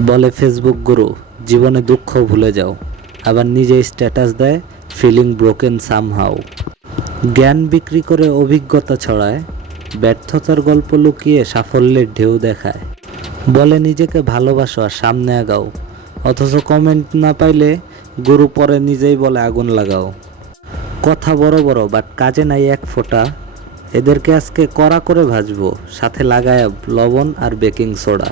বলে ফেসবুক গুরু জীবনে দুঃখ ভুলে যাও, আবার নিজেই স্ট্যাটাস দেয় ফিলিং ব্রোকেন সামহাউ। জ্ঞান বিক্রি করে অভিজ্ঞতা ছড়ায়, ব্যর্থতার গল্প লুকিয়ে সাফল্যের ঢেউ দেখায়। বলে নিজেকে ভালোবাসো আর সামনে আগাও, অথচ কমেন্ট না পাইলে গুরু পরে নিজেই বলে আগুন লাগাও। কথা বড় বড় বাট কাজে নাই এক ফোঁটা, এদেরকে আজকে কড়া করে ভাজবো, সাথে লাগায় লবণ আর বেকিং সোডা।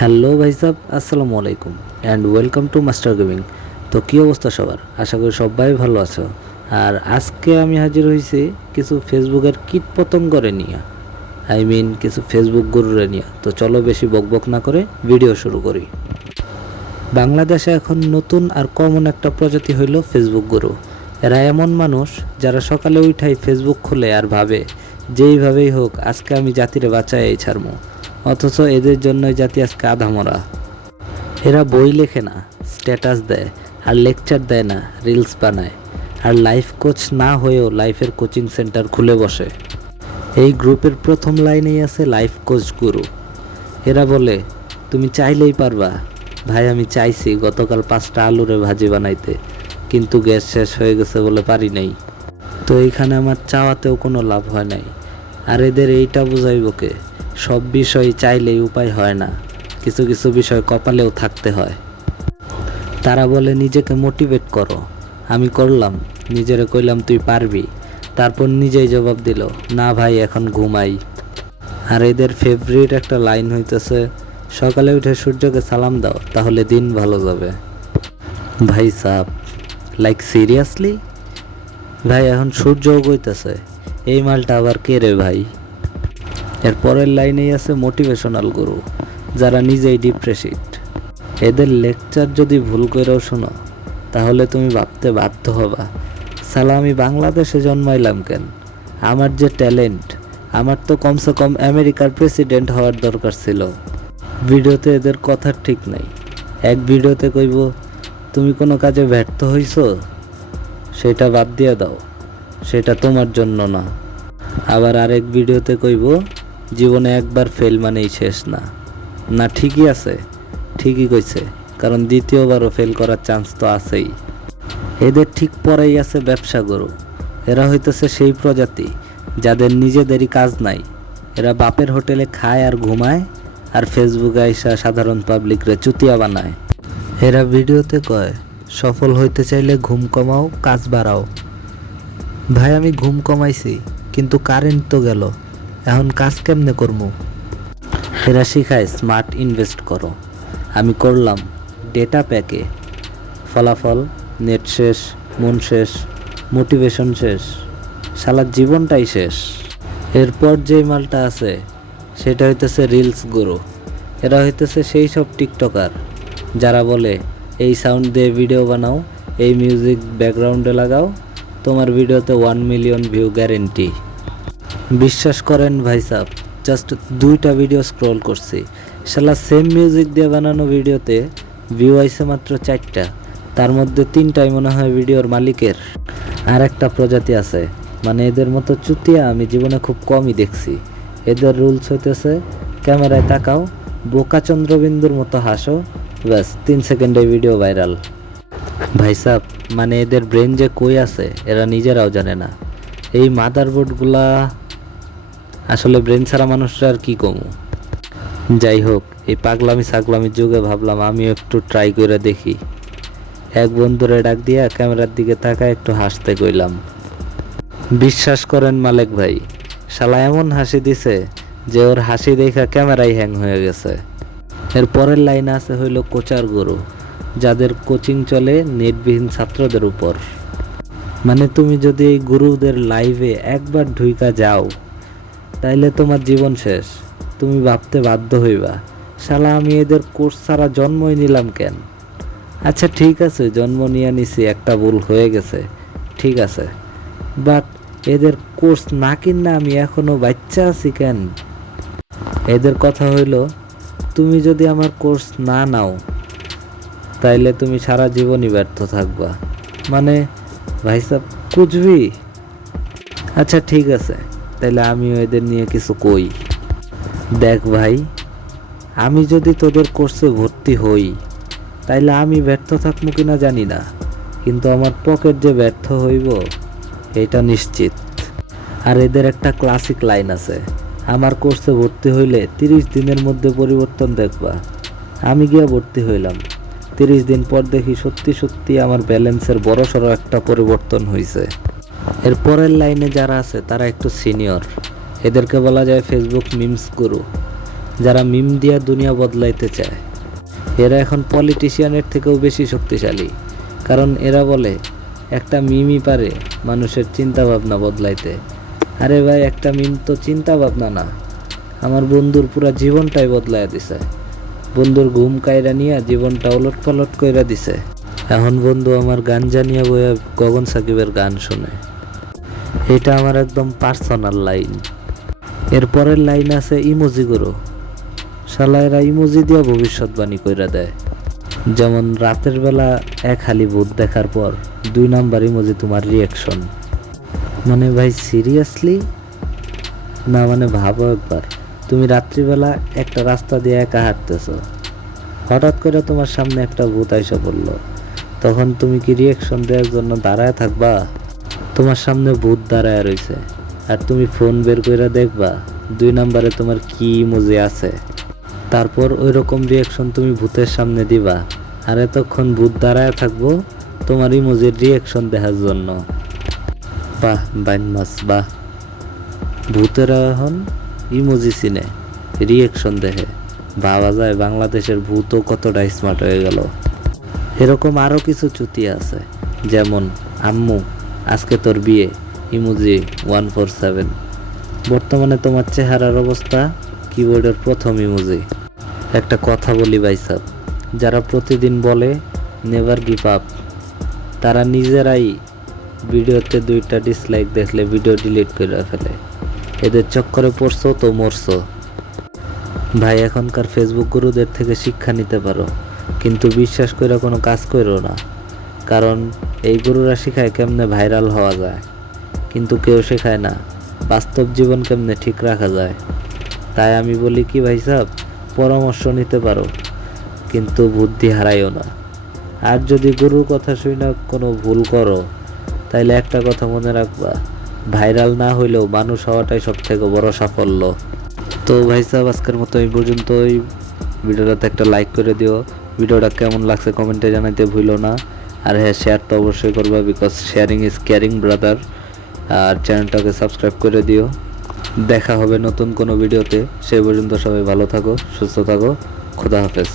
হ্যালো ভাই সাব, আসসালামু আলাইকুম and welcome to master gaming. তো কী অবস্থা সবার? আশা করি সবাই ভালো আছো। আর আজকে আমি হাজির হয়েছি কিছু ফেসবুকের কীট পতঙ্গরে নিয়ে, কিছু ফেসবুক গুরুরে নিয়ে। তো চলো বেশি বকবক না করে ভিডিও শুরু করি। বাংলাদেশে এখন নতুন আর কমন একটা প্রজাতি হইল ফেসবুক গুরু। এরা এমন মানুষ যারা সকালে উঠাই ফেসবুক খুলে আর ভাবে যেইভাবেই হোক আজকে আমি জাতিরে বাঁচাই ছাড়মু, অথচ এদের জন্যই জাতি আজকে আধামরা। এরা বই লেখে না, স্ট্যাটাস দেয়, আর লেকচার দেয় না, রিলস বানায়, আর লাইফ কোচ না হয়েও লাইফের কোচিং সেন্টার খুলে বসে। এই গ্রুপের প্রথম লাইনেই আছে লাইফ কোচ গুরু। এরা বলে তুমি চাইলেই পারবা। ভাই আমি চাইছি গতকাল 5টা আলুরে ভাজি বানাইতে, কিন্তু গ্যাস শেষ হয়ে গেছে বলে পারি নাই। তো এইখানে আমার চাওয়াতেও কোনো লাভ হয় নাই। আর এদের এইটা বুঝাইব কে? সব বিষয় চাইলেই উপায় হয় না, কিছু কিছু বিষয় কপালেও থাকতে হয়। তারা বলে নিজেকে মোটিভেট করো। আমি করলাম, নিজেরে কইলাম তুই পারবি, তারপর নিজেই জবাব দিল না ভাই এখন ঘুমাই। আর এদের ফেভারিট একটা লাইন হইতেছে সকালে উঠে সূর্যকে সালাম দাও, তাহলে দিন ভালো যাবে। ভাই সাহ, লাইক সিরিয়াসলি? ভাই এখন সূর্যও গইতেছে, এই মালটা আবার কে রে ভাই? এর পরের লাইনেই আছে মোটিভেশনাল গুরু, যারা নিজেই ডিপ্রেসিড। এদের লেকচার যদি ভুল করেও শোনো তাহলে তুমি ভাবতে বাধ্য হবা, সালা আমি বাংলাদেশে জন্মাইলাম কেন? আমার যে ট্যালেন্ট, আমার তো কমসে কম আমেরিকার প্রেসিডেন্ট হওয়ার দরকার ছিল। ভিডিওতে এদের কথার ঠিক নাই। এক ভিডিওতে কইব তুমি কোনো কাজে ব্যর্থ হইছো, সেটা বাদ দিয়ে দাও, সেটা তোমার জন্য না। আবার আরেক ভিডিওতে কইব জীবনে একবার ফেল মানেই শেষ না। না ঠিকই আছে, ঠিকই কইছে, কারণ দ্বিতীয়বারও ফেল করার চান্স তো আছেই। এদের ঠিক পরেই আছে ব্যবসা গুরু। এরা হইতেছে সেই প্রজাতি যাদের নিজেদেরই কাজ নাই। এরা বাপের হোটেলে খায় আর ঘুমায়, আর ফেসবুকে আইসা সাধারণ পাবলিকরে চুতিয়া বানায়। এরা ভিডিওতে কয় সফল হইতে চাইলে ঘুম কমাও, কাজ বাড়াও। ভাই আমি ঘুম কমাইছি, কিন্তু কারেন্ট তো গেল, এখন কাজ কেমনে করবো? এরা শিখায় স্মার্ট ইনভেস্ট করো। আমি করলাম ডেটা প্যাকে, ফলাফল নেট শেষ, মন শেষ, মোটিভেশন শেষ, শালা জীবনটাই শেষ। এরপর যেই মালটা আছে সেটা হইতেছে রিলস গুরু। এরা হইতেছে সেই সব টিকটকার যারা বলে এই সাউন্ড দিয়ে ভিডিও বানাও, এই মিউজিক ব্যাকগ্রাউন্ডে লাগাও, তোমার ভিডিওতে 1 মিলিয়ন ভিউ গ্যারেন্টি। বিশ্বাস করেন ভাই সাহ, জাস্ট 2টা ভিডিও স্ক্রল করছি, শালা সেম মিউজিক দিয়ে বানানো ভিডিওতে ভিউ আইছে মাত্র 4টা, তার মধ্যে 3টাই মনে হয় ভিডিওর মালিকের। আর একটা প্রজাতি আছে, মানে এদের মতো চুতিয়া আমি জীবনে খুব কমই দেখছি। এদের রুলস হইতেছে ক্যামেরায় তাকাও, বোকা চন্দ্রবিন্দুর মতো হাসো, ব্যাস 3 সেকেন্ডে ভিডিও ভাইরাল। ভাই সাহ, মানে এদের ব্রেন যে কই আছে এরা নিজেরাও জানে না। এই মাদারবোর্ডগুলা আসলে ব্রেন ছাড়া মানুষরা আর কি কমু। যাই হোক, এই পাগলামি ছাগলামির যুগে ভাবলাম আমিও একটু ট্রাই করে দেখি। এক বন্ধুরে ডাক দিয়া ক্যামেরার দিকে তাকায় একটু হাসতে কইলাম। বিশ্বাস করেন মালেক ভাই, শালা এমন হাসি দিছে যে ওর হাসি দেখা ক্যামেরাই হ্যাং হয়ে গেছে। এর পরের লাইন আছে হইল কোচার গুরু, যাদের কোচিং চলে নেটবিহীন ছাত্রদের উপর। মানে তুমি যদি এই গুরুদের লাইভে একবার ঢুইকা যাও তাইলে তোমার জীবন শেষ। তুমি ভাবতে বাধ্য হইবা শালা আমি এদের কোর্স ছাড়া জন্মই নিলাম কেন? আচ্ছা ঠিক আছে, জন্ম নিয়ে নিছি, একটা ভুল হয়ে গেছে, ঠিক আছে, বাট এদের কোর্স না কিনা আমি এখনো বাচ্চা আছি কেন? এদের কথা হইল তুমি যদি আমার কোর্স না নাও তাইলে তুমি সারা জীবনই ব্যর্থ থাকবা। মানে ভাই সাব কুছবি। আচ্ছা ঠিক আছে, তাইলে আমি এদের নিয়ে কিছু কই। দেখ ভাই, আমি যদি তোদের কোর্সে ভর্তি হই তাইলে আমি ব্যর্থ থাকবো কিনা জানি না, কিন্তু আমার পকেট যে ব্যর্থ হইব এটা নিশ্চিত। আর এদের একটা ক্লাসিক লাইন আছে, আমার কোর্সে ভর্তি হইলে 30 দিনের মধ্যে পরিবর্তন দেখবা। আমি গিয়া ভর্তি হইলাম, 30 দিন পর দেখি সত্যি সত্যি আমার ব্যালেন্সের বড়সড় একটা পরিবর্তন হয়েছে। এর পরের লাইনে যারা আছে তারা একটু সিনিয়র, এদেরকে বলা যায় ফেসবুক মিমস গুরু, যারা মিম দিয়া দুনিয়া বদলাইতে চায়। এরা এখন পলিটিশিয়ানের থেকেও বেশি শক্তিশালী, কারণ এরা বলে একটা মিমই পারে মানুষের চিন্তা ভাবনা বদলাইতে। আরে ভাই, একটা মিম তো চিন্তা ভাবনা না, আমার বন্ধুর পুরা জীবনটাই বদলাইয়া দিছে। বন্ধুর ঘুম কায়রা নিয়ে জীবনটা ওলট পালট কইরা দিছে। এখন বন্ধু আমার গান জানিয়া বইয়া গগন সাকিবের গান শুনে। এটা আমার একদম পার্সোনাল লাইন। এর পরের লাইন আছে ইমোজি গুরু। শালা এরা ইমোজি দিয়া ভবিষ্যৎবাণী কইরা দেয়। যেমন রাতের বেলা এক হালি ভূত দেখার পর 2 নাম্বার ইমোজি তোমার রিয়াকশন। মানে ভাই সিরিয়াসলি না, মানে ভাবো একবার, তুমি রাত্রিবেলা একটা রাস্তা দিয়ে একা হাঁটতেছো, হঠাৎ করে তোমার সামনে একটা ভূত আইসা পড়লো, তখন তুমি কি রিয়াকশন দেওয়ার জন্য দাঁড়ায় থাকবা? তোমার সামনে ভূত দাঁড়ায় রইছে আর তুমি ফোন বের করে দেখবা 2 নাম্বারে তোমার কি ইমোজি আছে, তারপর ওই রকম রিয়াকশন তুমি ভূতের সামনে দিবা, আর এতক্ষণ ভূত দাঁড়ায় থাকবো তোমার ইমোজির রিয়াকশন দেখার জন্য। বাহ বাইন মাস, বাহ। ভূতেরা এখন ইমোজি চিনে, রিয়াকশন দেখে, ভাবা যায় বাংলাদেশের ভূতও কতটা স্মার্ট হয়ে গেল। এরকম আরও কিছু চুতিয়া আছে, যেমন আম্মু আজকে তোর বিয়ে, ইমোজি 147। বর্তমানে তোমার চেহারার অবস্থা, কিবোর্ডের প্রথম ইমোজি। একটা কথা বলি ভাই সাব, যারা প্রতিদিন বলে নেভার গিভ আপ, তারা নিজেরাই ভিডিওতে 2টা ডিসলাইক দেখলে ভিডিও ডিলিট করে ফেলে। এদের চক্করে পড়ছো তো মরছো। ভাই এখনকার ফেসবুক গুরুদের থেকে শিক্ষা নিতে পারো, কিন্তু বিশ্বাস করে কোনো কাজ করো না, কারণ এই গুরুরা শেখায় কেমনে ভাইরাল হওয়া যায়, কিন্তু কেউ শেখায় না বাস্তব জীবন কেমনে ঠিক রাখা যায়। তাই আমি বলি কি ভাই সাহেব, পরামর্শ নিতে পারো কিন্তু বুদ্ধি হারাইও না। আর যদি গুরুর কথা শুনে কোনো ভুল করো তাইলে একটা কথা মনে রাখবা, ভাইরাল না হইলেও মানুষ হওয়াটাই সব থেকে বড় সাফল্য। তো ভাই সাহেব আজকের মতো এই পর্যন্তই। ভিডিওটাতে একটা লাইক করে দিও, ভিডিওটা কেমন লাগছে কমেন্টে জানাইতে ভুলো না। আর হ্যাঁ, শেয়ার তো অবশ্যই করবা, because sharing is caring brother. আর চ্যানেলটাকে সাবস্ক্রাইব করে দিও। দেখা হবে নতুন কোনো ভিডিওতে, সেই পর্যন্ত সবাই ভালো থাকো, সুস্থ থাকো, খোদা হাফেজ।